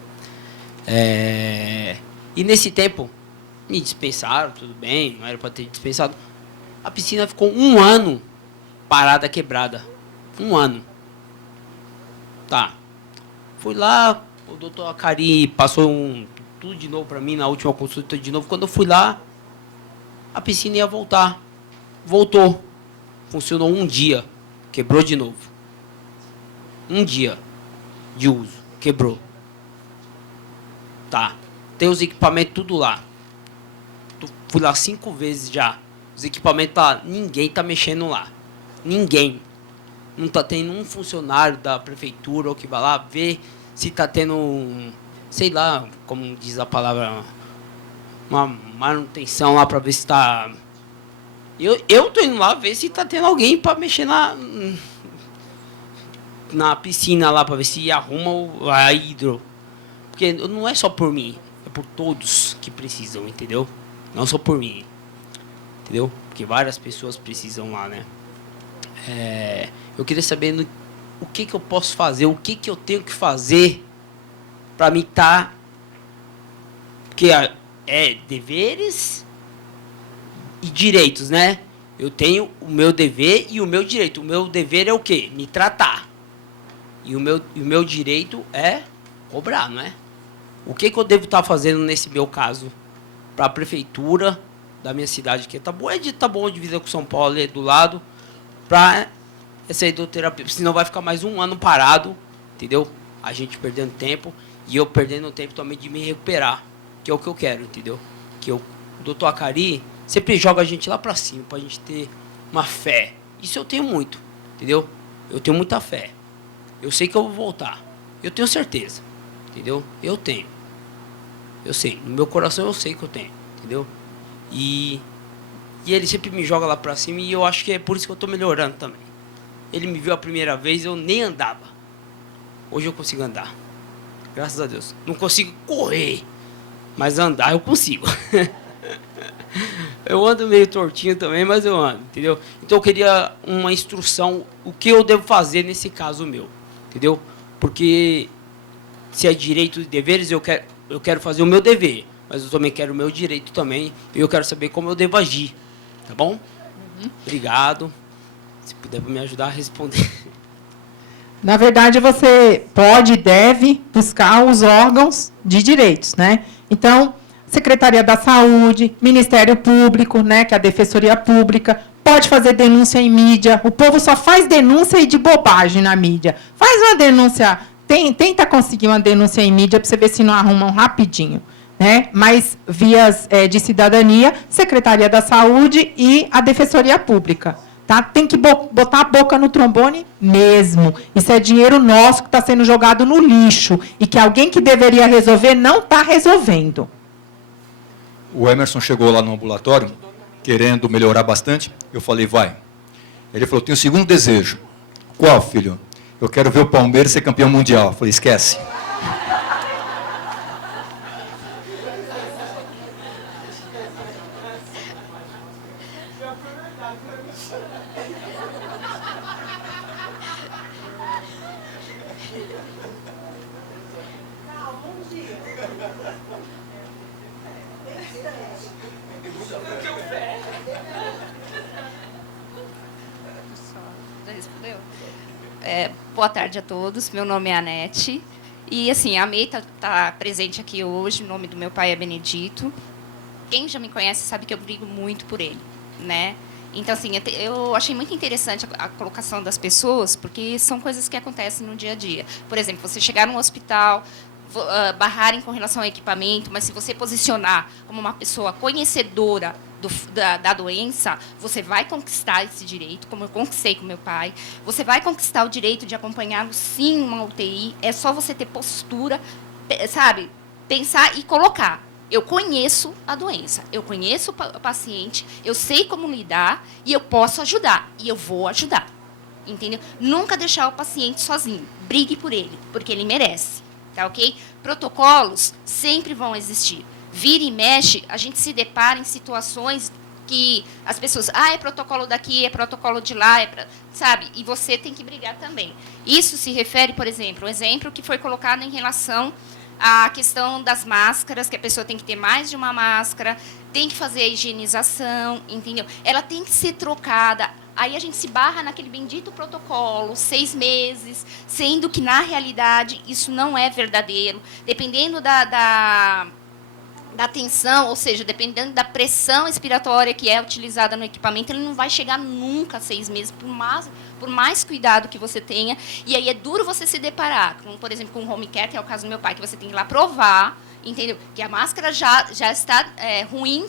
E nesse tempo, me dispensaram, tudo bem, não era para ter dispensado. A piscina ficou 1 ano parada, quebrada. 1 ano. Tá. Fui lá, o doutor Acari passou tudo de novo para mim, na última consulta de novo. Quando eu fui lá, a piscina ia voltar. Voltou. Funcionou 1 dia. Quebrou de novo. 1 dia de uso. Quebrou. Tá. Tem os equipamentos tudo lá. Fui lá 5 vezes já. Os equipamentos lá, ninguém tá mexendo lá. Ninguém. Não tá tendo um funcionário da prefeitura ou que vai lá ver se tá tendo, sei lá, como diz a palavra, uma manutenção lá para ver se tá... Eu tô indo lá ver se tá tendo alguém para mexer na piscina lá, para ver se arruma a hidro. Porque não é só por mim, é por todos que precisam, entendeu? Não só por mim, entendeu? Porque várias pessoas precisam lá, né? Eu queria saber o que eu posso fazer, o que eu tenho que fazer para mim estar... Porque deveres e direitos, né? Eu tenho o meu dever e o meu direito. O meu dever é o quê? Me tratar. E o meu direito é cobrar, não é? O que eu devo estar fazendo nesse meu caso para a prefeitura da minha cidade, que é Taboão, divisa com São Paulo, ali do lado, para essa hidroterapia, senão vai ficar mais um ano parado, entendeu? A gente perdendo tempo e eu perdendo tempo também de me recuperar, que é o que eu quero, entendeu? Que o doutor Acari sempre joga a gente lá para cima, para a gente ter uma fé. Isso eu tenho muito, entendeu? Eu tenho muita fé. Eu sei que eu vou voltar. Eu tenho certeza, entendeu? Eu tenho. Eu sei. No meu coração eu sei que eu tenho, entendeu? E ele sempre me joga lá pra cima e eu acho que é por isso que eu tô melhorando também. Ele me viu a primeira vez, eu nem andava. Hoje eu consigo andar. Graças a Deus. Não consigo correr, mas andar eu consigo. Eu ando meio tortinho também, mas eu ando, entendeu? Então eu queria uma instrução, o que eu devo fazer nesse caso meu, entendeu? Porque se é direito e deveres, eu quero fazer o meu dever, mas eu também quero o meu direito também, e eu quero saber como eu devo agir, tá bom? Obrigado. Se puder me ajudar a responder. Na verdade, você pode e deve buscar os órgãos de direitos, né? Então, Secretaria da Saúde, Ministério Público, né, que é a Defensoria Pública, pode fazer denúncia em mídia. O povo só faz denúncia e de bobagem na mídia. Faz uma denúncia, tenta conseguir uma denúncia em mídia para você ver se não arrumam rapidinho, né? Mas vias de cidadania, Secretaria da Saúde e a Defensoria Pública. Tá? Tem que botar a boca no trombone mesmo. Isso é dinheiro nosso que está sendo jogado no lixo e que alguém que deveria resolver não está resolvendo. O Emerson chegou lá no ambulatório, querendo melhorar bastante. Eu falei, vai. Ele falou, tenho o segundo desejo. Qual, filho? Eu quero ver o Palmeiras ser campeão mundial. Eu falei, esquece. Boa tarde a todos, meu nome é Anete, e assim, a Mei está presente aqui hoje, o nome do meu pai é Benedito. Quem já me conhece sabe que eu brigo muito por ele, né? Então, assim, eu achei muito interessante a colocação das pessoas, porque são coisas que acontecem no dia a dia. Por exemplo, você chegar num hospital, barrarem com relação ao equipamento, mas se você posicionar como uma pessoa conhecedora da doença, você vai conquistar esse direito, como eu conquistei com meu pai. Você vai conquistar o direito de acompanhá-lo, sim, uma UTI. É só você ter postura, sabe? Pensar e colocar. Eu conheço a doença, eu conheço o paciente, eu sei como lidar e eu posso ajudar. E eu vou ajudar. Entendeu? Nunca deixar o paciente sozinho. Brigue por ele, porque ele merece. Tá ok? Protocolos sempre vão existir. Vira e mexe, a gente se depara em situações que as pessoas, é protocolo daqui, é protocolo de lá, sabe? E você tem que brigar também. Isso se refere, por exemplo, um exemplo que foi colocado em relação à questão das máscaras, que a pessoa tem que ter mais de uma máscara, tem que fazer a higienização, entendeu? Ela tem que ser trocada. Aí a gente se barra naquele bendito protocolo, 6 meses, sendo que, na realidade, isso não é verdadeiro. Dependendo da tensão, ou seja, dependendo da pressão respiratória que é utilizada no equipamento, ele não vai chegar nunca a 6 meses, por mais cuidado que você tenha. E aí é duro você se deparar, com, por exemplo, com o home care, que é o caso do meu pai, que você tem que ir lá provar, entendeu? Que a máscara já está ruim,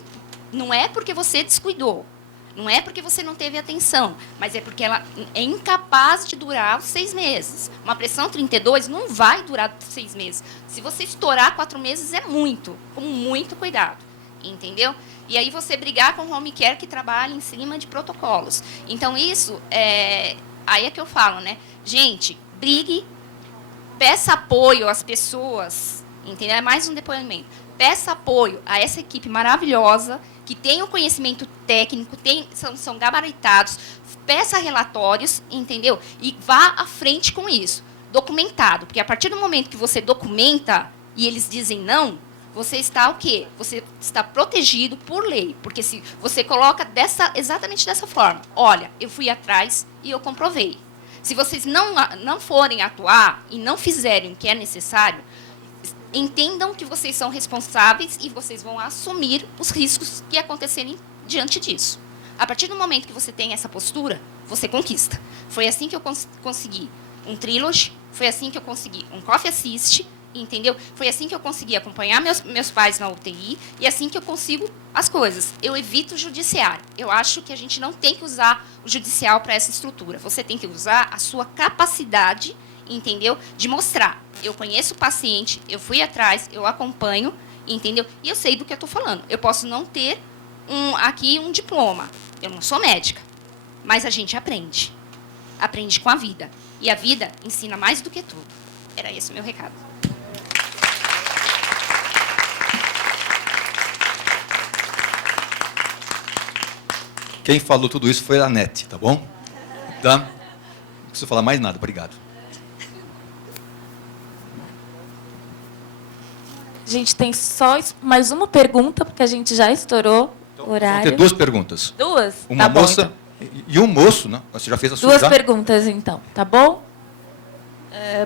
não é porque você descuidou. Não é porque você não teve atenção, mas é porque ela é incapaz de durar os 6 meses. Uma pressão 32 não vai durar 6 meses. Se você estourar 4 meses, é muito, com muito cuidado. Entendeu? E aí você brigar com o home care que trabalha em cima de protocolos. Então, isso, aí é que eu falo, né? Gente, brigue, peça apoio às pessoas, entendeu? É mais um depoimento. Peça apoio a essa equipe maravilhosa, que tem o conhecimento técnico, são gabaritados, peça relatórios, entendeu? E vá à frente com isso, documentado. Porque a partir do momento que você documenta e eles dizem não, você está o quê? Você está protegido por lei. Porque se você coloca exatamente dessa forma, olha, eu fui atrás e eu comprovei. Se vocês não forem atuar e não fizerem o que é necessário, Entendam que vocês são responsáveis e vocês vão assumir os riscos que acontecerem diante disso. A partir do momento que você tem essa postura, você conquista. Foi assim que eu consegui um Trilogy, foi assim que eu consegui um Coffee Assist, entendeu? Foi assim que eu consegui acompanhar meus pais na UTI e assim que eu consigo as coisas. Eu evito o judiciário. Eu acho que a gente não tem que usar o judicial para essa estrutura. Você tem que usar a sua capacidade, entendeu? De mostrar. Eu conheço o paciente, eu fui atrás, eu acompanho, entendeu? E eu sei do que eu estou falando. Eu posso não ter aqui um diploma. Eu não sou médica. Mas a gente aprende. Aprende com a vida. E a vida ensina mais do que tudo. Era esse o meu recado. Quem falou tudo isso foi a Nete, tá bom? Tá? Não preciso falar mais nada, obrigado. A gente tem só mais uma pergunta, porque a gente já estourou o horário. Vão ter 2 perguntas. 2? Uma Tá bom, moça então. e um moço, né? Você já fez a sua? 2 já? perguntas, então, tá bom?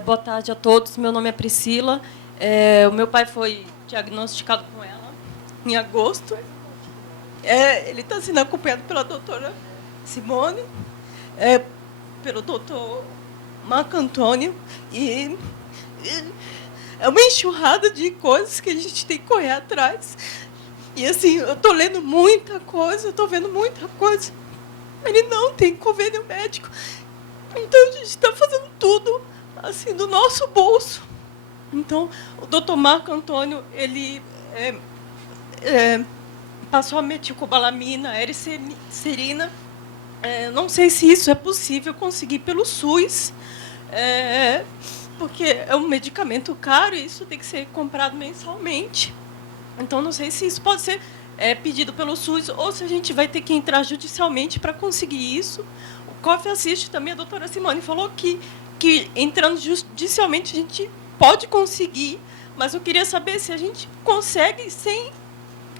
Boa tarde a todos. Meu nome é Priscila. O meu pai foi diagnosticado com ela em agosto. Ele está sendo acompanhado pela doutora Simone, pelo doutor Marco Antônio. E é uma enxurrada de coisas que a gente tem que correr atrás. E, assim, eu estou lendo muita coisa, eu estou vendo muita coisa. Ele não tem convênio médico. Então, a gente está fazendo tudo, assim, do nosso bolso. Então, o doutor Marco Antônio, ele passou a metilcobalamina, ericesterina. Não sei se isso é possível conseguir pelo SUS, porque é um medicamento caro e isso tem que ser comprado mensalmente. Então, não sei se isso pode ser pedido pelo SUS ou se a gente vai ter que entrar judicialmente para conseguir isso. O Coffee Assist também, a doutora Simone falou que entrando judicialmente a gente pode conseguir, mas eu queria saber se a gente consegue sem,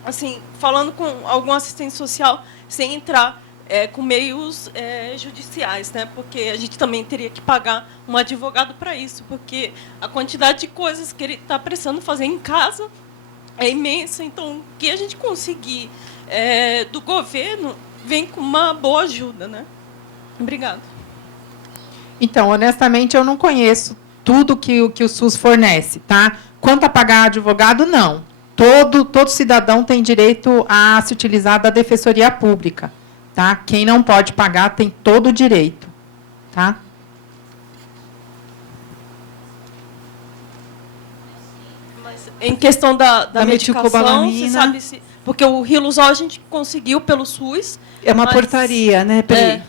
assim, falando com algum assistente social, sem entrar com meios judiciais, né? Porque a gente também teria que pagar um advogado para isso, porque a quantidade de coisas que ele está precisando fazer em casa é imensa. Então, o que a gente conseguir do governo vem com uma boa ajuda, né? Obrigada. Então, honestamente, eu não conheço tudo que o SUS fornece, tá? Quanto a pagar advogado, não. Todo cidadão tem direito a se utilizar da Defensoria Pública, tá? Quem não pode pagar tem todo o direito, tá? Mas em questão da medicação, você metilcobalamina. sabe se... Porque o Riluzol a gente conseguiu pelo SUS. É uma mas... portaria, né,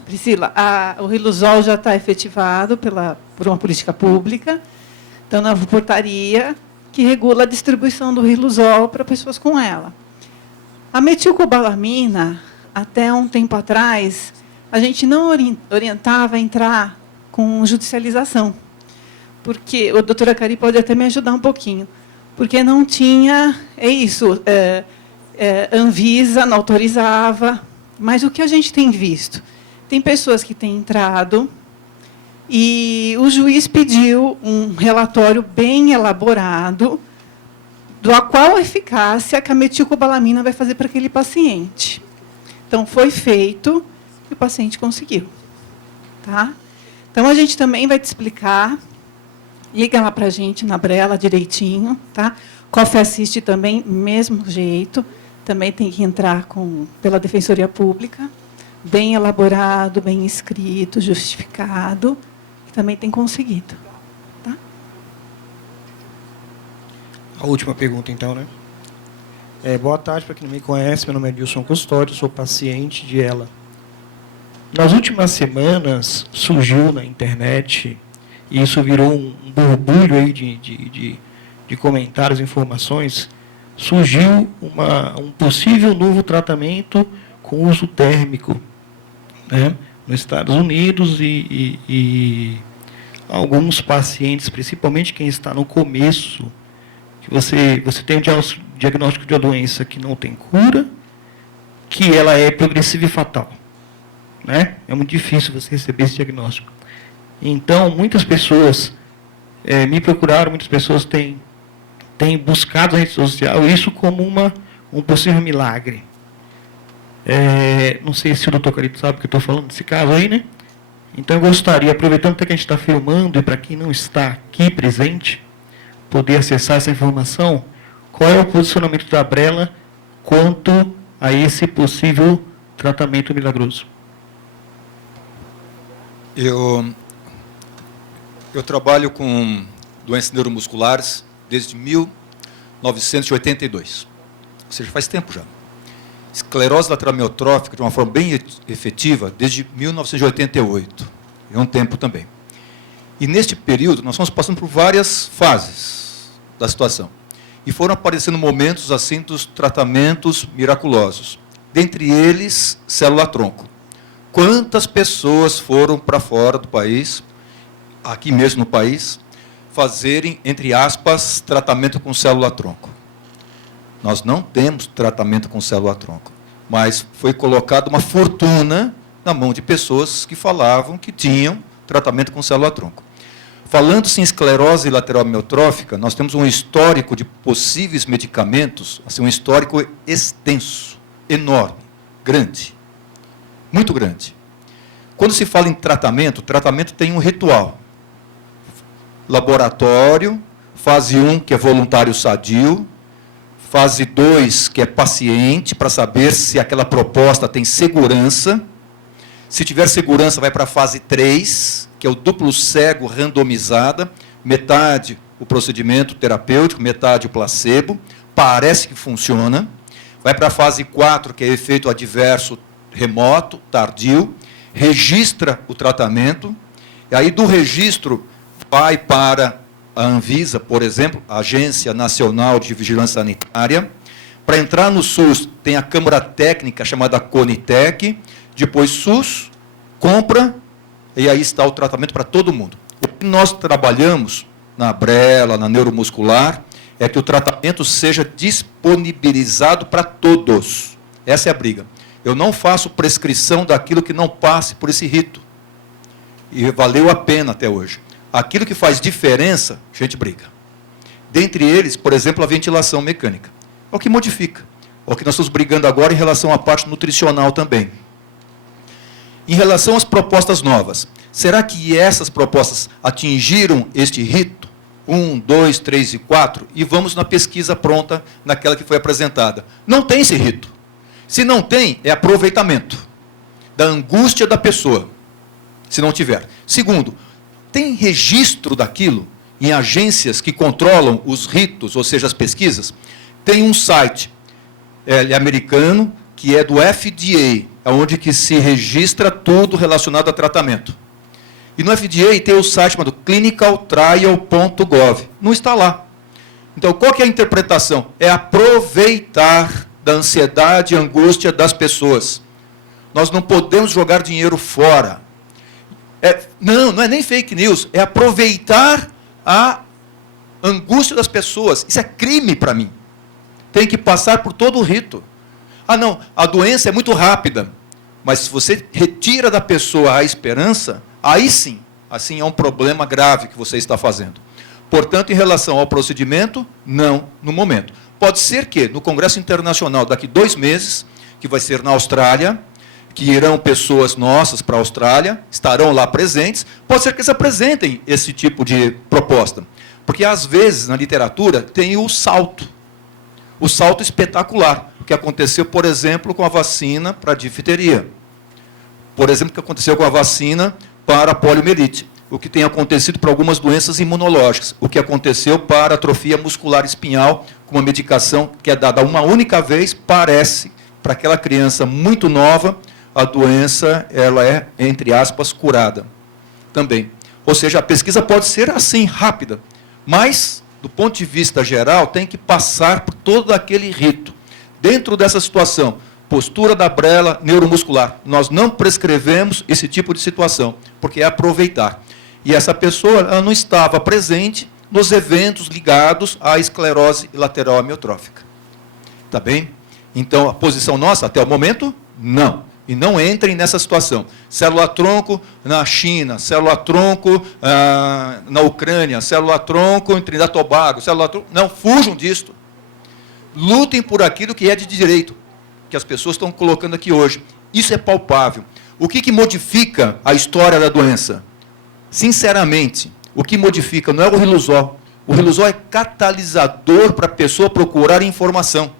Priscila? O Riluzol já está efetivado por uma política pública. Então, na portaria que regula a distribuição do Riluzol para pessoas com ela. A metilcobalamina, até um tempo atrás, a gente não orientava a entrar com judicialização. Porque, a doutora Cari pode até me ajudar um pouquinho, porque não tinha, Anvisa não autorizava, mas o que a gente tem visto? Tem pessoas que têm entrado e o juiz pediu um relatório bem elaborado do qual eficácia que a metilcobalamina vai fazer para aquele paciente. Então, foi feito e o paciente conseguiu. Tá? Então, a gente também vai te explicar, liga lá para a gente na Brela direitinho. Tá? Coffee Assist também, mesmo jeito. Também tem que entrar pela Defensoria Pública, bem elaborado, bem escrito, justificado, que também tem conseguido. Tá? A última pergunta, então, né? Boa tarde, para quem não me conhece, meu nome é Dilson Custódio, sou paciente de ela. Nas últimas semanas, surgiu na internet, e isso virou um borbulho aí de comentários, informações, surgiu um possível novo tratamento com uso térmico, né, nos Estados Unidos e alguns pacientes, principalmente quem está no começo, que você tem um diagnóstico de uma doença que não tem cura, que ela é progressiva e fatal. Né? É muito difícil você receber esse diagnóstico. Então, muitas pessoas me procuraram, muitas pessoas têm tem buscado na rede social isso como um possível milagre. Não sei se o doutor Carito sabe que eu estou falando desse caso aí, né? Então eu gostaria, aproveitando até que a gente está filmando, e para quem não está aqui presente, poder acessar essa informação, qual é o posicionamento da Abrela quanto a esse possível tratamento milagroso? Eu trabalho com doenças neuromusculares desde 1982. Ou seja, faz tempo já. Esclerose lateral amiotrófica, de uma forma bem efetiva, desde 1988. É um tempo também. E neste período, nós fomos passando por várias fases da situação. E foram aparecendo momentos assim dos tratamentos miraculosos. Dentre eles, célula-tronco. Quantas pessoas foram para fora do país, aqui mesmo no país, fazerem, entre aspas, tratamento com célula-tronco? Nós não temos tratamento com célula-tronco, mas foi colocada uma fortuna na mão de pessoas que falavam que tinham tratamento com célula-tronco. Falando-se em esclerose lateral amiotrófica, nós temos um histórico de possíveis medicamentos, assim, um histórico extenso, enorme, grande, muito grande. Quando se fala em tratamento, o tratamento tem um ritual. Laboratório, fase 1, que é voluntário sadio, fase 2, que é paciente, para saber se aquela proposta tem segurança. Se tiver segurança, vai para a fase 3, que é o duplo cego randomizada, metade o procedimento terapêutico, metade o placebo, parece que funciona. Vai para a fase 4, que é efeito adverso remoto, tardio, registra o tratamento, e aí do registro vai para a Anvisa, por exemplo, a Agência Nacional de Vigilância Sanitária. Para entrar no SUS, tem a Câmara Técnica, chamada Conitec, depois SUS, compra, e aí está o tratamento para todo mundo. O que nós trabalhamos na Abrela, na neuromuscular, é que o tratamento seja disponibilizado para todos. Essa é a briga. Eu não faço prescrição daquilo que não passe por esse rito. E valeu a pena até hoje. Aquilo que faz diferença, a gente briga. Dentre eles, por exemplo, a ventilação mecânica. É o que modifica. É o que nós estamos brigando agora em relação à parte nutricional também. Em relação às propostas novas, será que essas propostas atingiram este rito? 1, 2, 3 e 4? E vamos na pesquisa pronta, naquela que foi apresentada. Não tem esse rito. Se não tem, é aproveitamento da angústia da pessoa, se não tiver. Segundo, tem registro daquilo em agências que controlam os ritos, ou seja, as pesquisas? Tem um site americano, que é do FDA, onde que se registra tudo relacionado a tratamento. E no FDA tem o site chamado clinicaltrial.gov. Não está lá. Então, qual que é a interpretação? É aproveitar da ansiedade e angústia das pessoas. Nós não podemos jogar dinheiro fora. Não é nem fake news, é aproveitar a angústia das pessoas. Isso é crime para mim. Tem que passar por todo o rito. Ah, não, a doença é muito rápida, mas se você retira da pessoa a esperança, aí sim, assim é um problema grave que você está fazendo. Portanto, em relação ao procedimento, não no momento. Pode ser que no Congresso Internacional, daqui 2 meses, que vai ser na Austrália, que irão pessoas nossas para a Austrália, estarão lá presentes, pode ser que eles apresentem esse tipo de proposta. Porque, às vezes, na literatura, tem o salto espetacular, o que aconteceu, por exemplo, com a vacina para a difteria. Por exemplo, o que aconteceu com a vacina para a poliomielite. O que tem acontecido para algumas doenças imunológicas. O que aconteceu para a atrofia muscular espinhal, com uma medicação que é dada uma única vez, parece, para aquela criança muito nova, a doença ela é, entre aspas, curada também. Ou seja, a pesquisa pode ser assim, rápida, mas, do ponto de vista geral, tem que passar por todo aquele rito. Dentro dessa situação, postura da Abrela neuromuscular, nós não prescrevemos esse tipo de situação, porque é aproveitar. E essa pessoa ela não estava presente nos eventos ligados à esclerose lateral amiotrófica. Tá bem? Então, a posição nossa, até o momento, não. E não entrem nessa situação. Célula-tronco na China, célula-tronco na Ucrânia, célula-tronco em Trinidad e Tobago, célula-tronco... Não, fujam disto. Lutem por aquilo que é de direito, que as pessoas estão colocando aqui hoje. Isso é palpável. O que modifica a história da doença? Sinceramente, o que modifica não é o Riluzol. O Riluzol é catalisador para a pessoa procurar informação.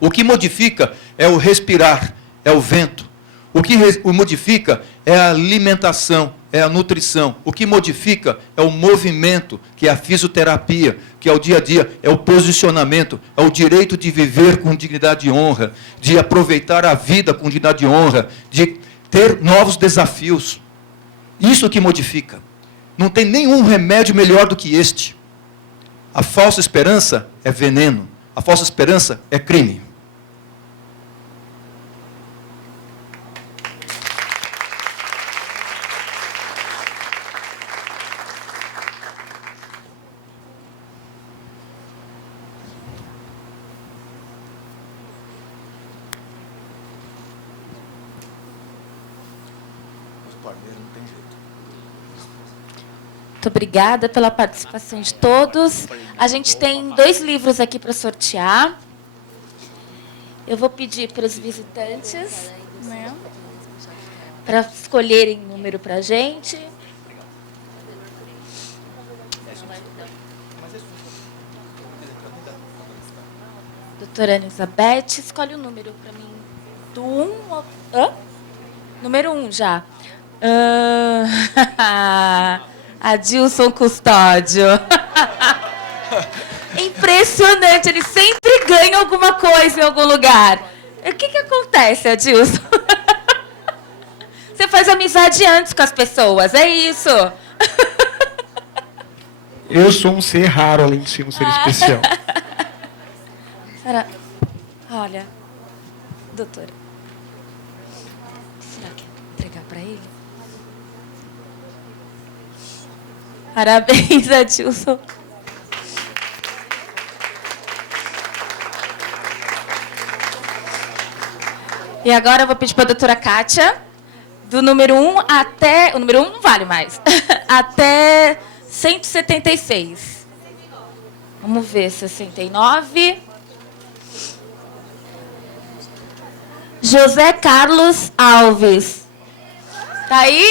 O que modifica é o respirar, é o vento. O que modifica é a alimentação, é a nutrição. O que modifica é o movimento, que é a fisioterapia, que é o dia a dia, é o posicionamento, é o direito de viver com dignidade e honra, de aproveitar a vida com dignidade e honra, de ter novos desafios. Isso que modifica. Não tem nenhum remédio melhor do que este. A falsa esperança é veneno. A falsa esperança é crime. Muito obrigada pela participação de todos. A gente tem 2 livros aqui para sortear. Eu vou pedir para os visitantes, né, para escolherem um número para a gente. Doutora Elizabeth, escolhe o número para mim. Do 1 ao... Número 1 já. Adilson Custódio. Impressionante, ele sempre ganha alguma coisa em algum lugar. O que acontece, Adilson? Você faz amizade antes com as pessoas, é isso? Eu sou um ser raro, além de ser um ser especial. Olha, doutora, será que é entregar para ele? Parabéns, Adilson. E agora eu vou pedir para a doutora Kátia, do número 1 até... O número 1 não vale mais. Até 176. Vamos ver, 69. José Carlos Alves. Tá aí?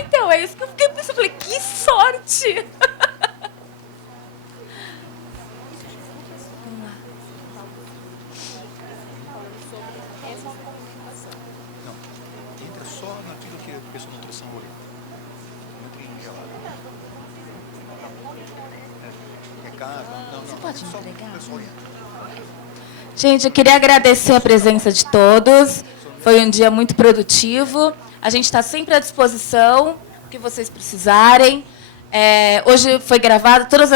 Então, é isso que eu fiquei pensando. Eu falei, que sorte! Não, entra só naquilo que a pessoa de nutrição olha. Não entra em gelado. É caro. Não. Você pode só entregar? o pessoal entra. Gente, eu queria agradecer a presença de todos. Foi um dia muito produtivo. A gente está sempre à disposição, o que vocês precisarem. Hoje foi gravado, todas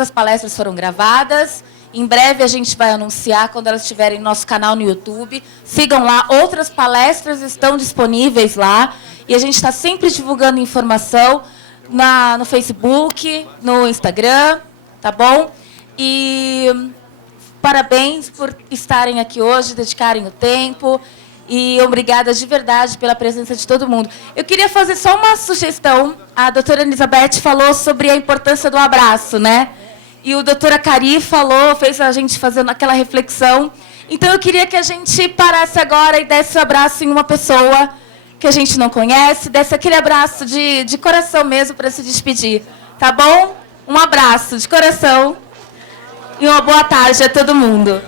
as palestras foram gravadas. Em breve a gente vai anunciar quando elas estiverem no nosso canal no YouTube. Sigam lá, outras palestras estão disponíveis lá. E a gente está sempre divulgando informação no Facebook, no Instagram, tá bom? E parabéns por estarem aqui hoje, dedicarem o tempo. E obrigada de verdade pela presença de todo mundo. Eu queria fazer só uma sugestão. A doutora Elizabeth falou sobre a importância do abraço, né? E o doutora Cari fez a gente fazendo aquela reflexão. Então, eu queria que a gente parasse agora e desse um abraço em uma pessoa que a gente não conhece, desse aquele abraço de coração mesmo para se despedir. Tá bom? Um abraço de coração e uma boa tarde a todo mundo.